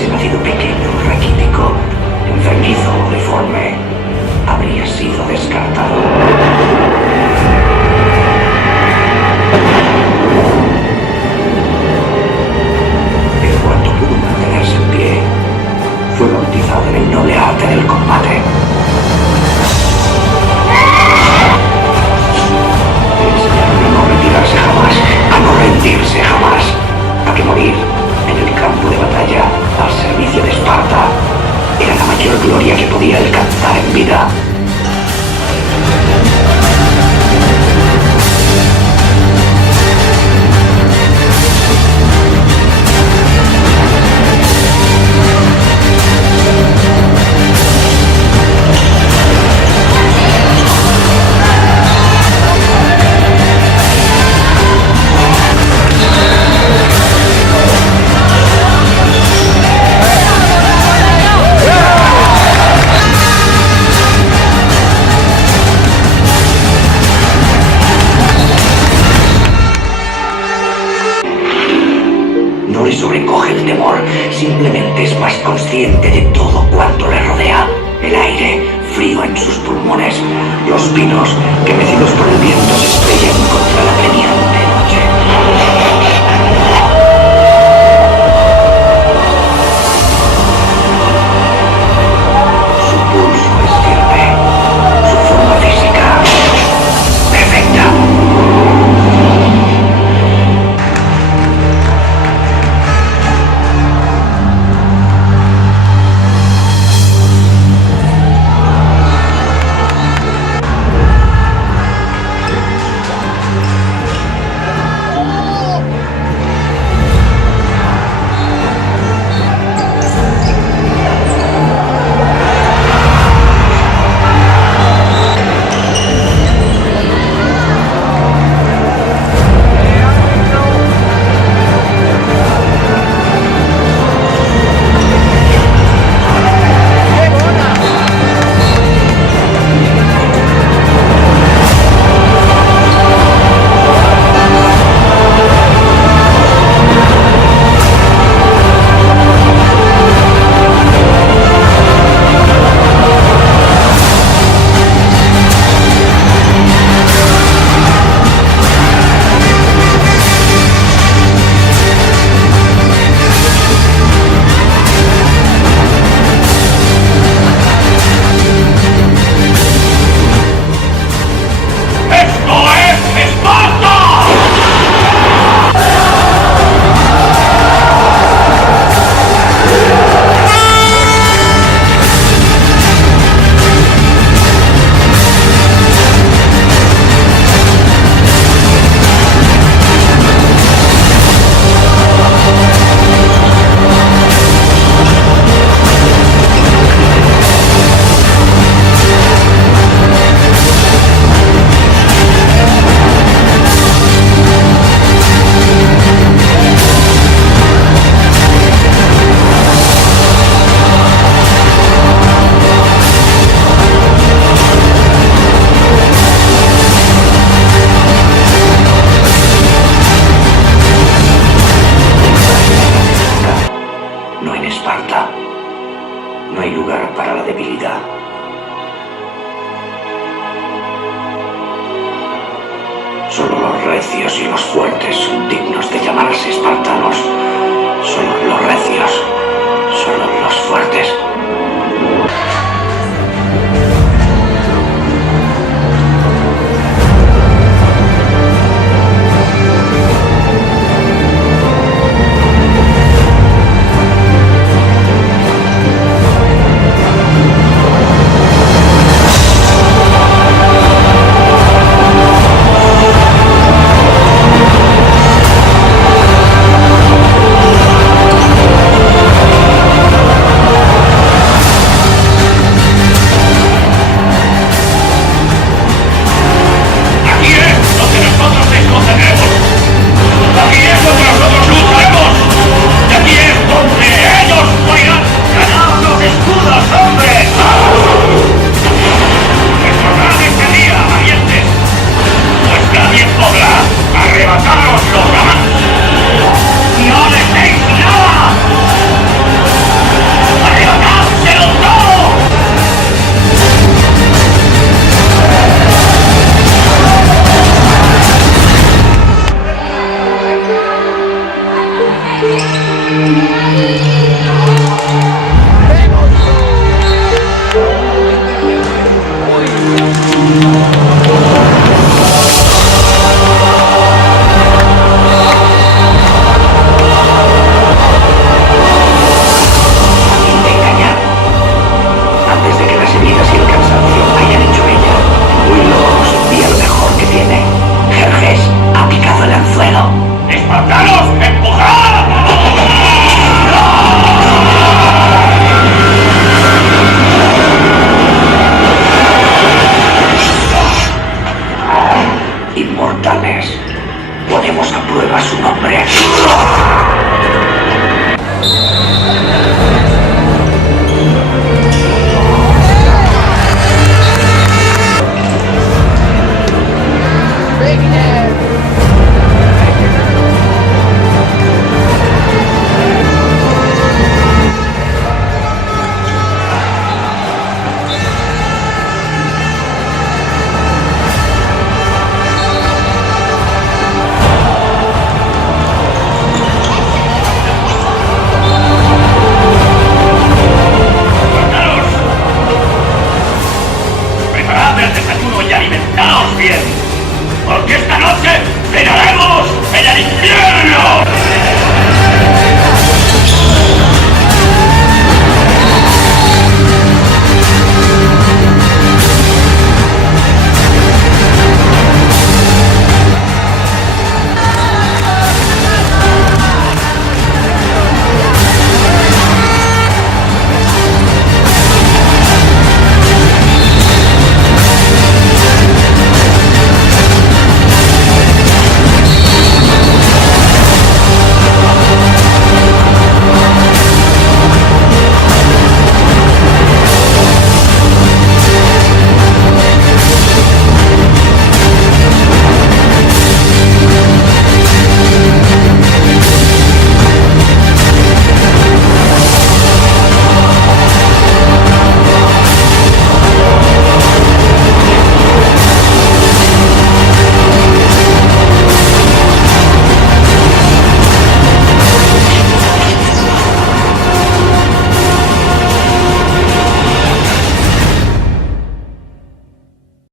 hubiese nacido pequeño, raquítico, enfermizo o deforme, habría sido descartado. En cuanto pudo mantenerse en pie, fue bautizado en el noble arte del combate. Le enseñaron a no retirarse jamás, a no rendirse jamás, a que morir en el campo de batalla al servicio de Esparta era la mayor gloria que podía alcanzar en vida. No le sobrecoge el temor, simplemente es más consciente de todo cuanto le rodea. El aire, frío en sus pulmones, los pinos que mecidos por el viento se estrellan contra la premiante noche. Su pulso es firme, su forma física perfecta. No en Esparta. No hay lugar para la debilidad. Solo los recios y los fuertes son dignos de llamarse espartanos. Solo los recios.